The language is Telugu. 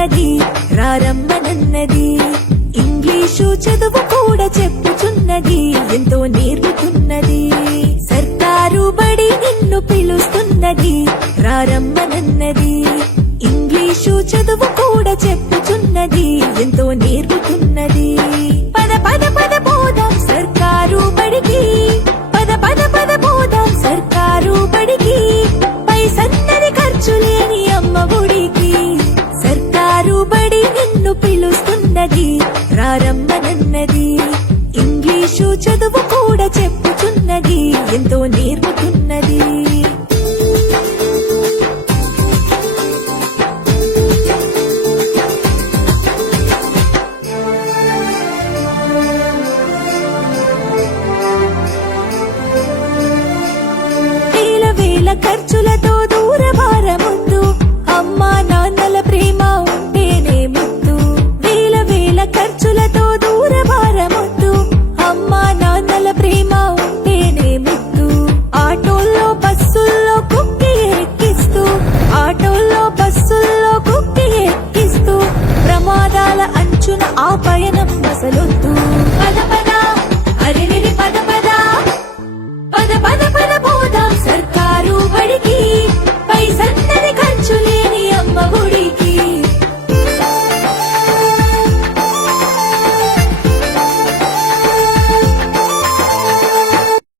పిలుస్తున్నది రారమ్మనన్నది. ఇంగ్లీషు చదువు కూడా చెప్పుచున్నది ఎంతో నేర్పుతున్నది. సర్కారు బడి నిన్ను పిలుస్తున్నది రారమ్మనన్నది. ఇంగ్లీషు చదువు కూడా చెప్పుచున్నది ఎంతో నేర్పుతున్నది. పద పద పద పోదాం సర్కారు బడికి, పద పద పద పోదాం సర్కారు బడికి. పైసన్నది ఖర్చు లేని అమ్మ గుడికి. సర్కారు బడి నిన్ను పిలుస్తున్నది రారమ్మనన్నది. ఇంగ్లీషు చదువు కూడా చెప్పుచున్నది ఎంతో నేర్పుతున్నది. ఖర్చులతో దూరభారముద్దు, అమ్మా నాన్నల ప్రేమ ఉంటేనే ముద్దు. వేల వేల ఖర్చులతో దూరభారముద్దు, అమ్మా నాన్నల ప్రేమ ఉంటేనే ముద్దు. ఆటోల్లో బస్సుల్లో కుక్కి ఎక్కిస్తూ, ఆటోల్లో బస్సుల్లో కుక్కి ఎక్కిస్తూ, ప్రమాదాల అంచున ఆ పయనం అసలొద్దు.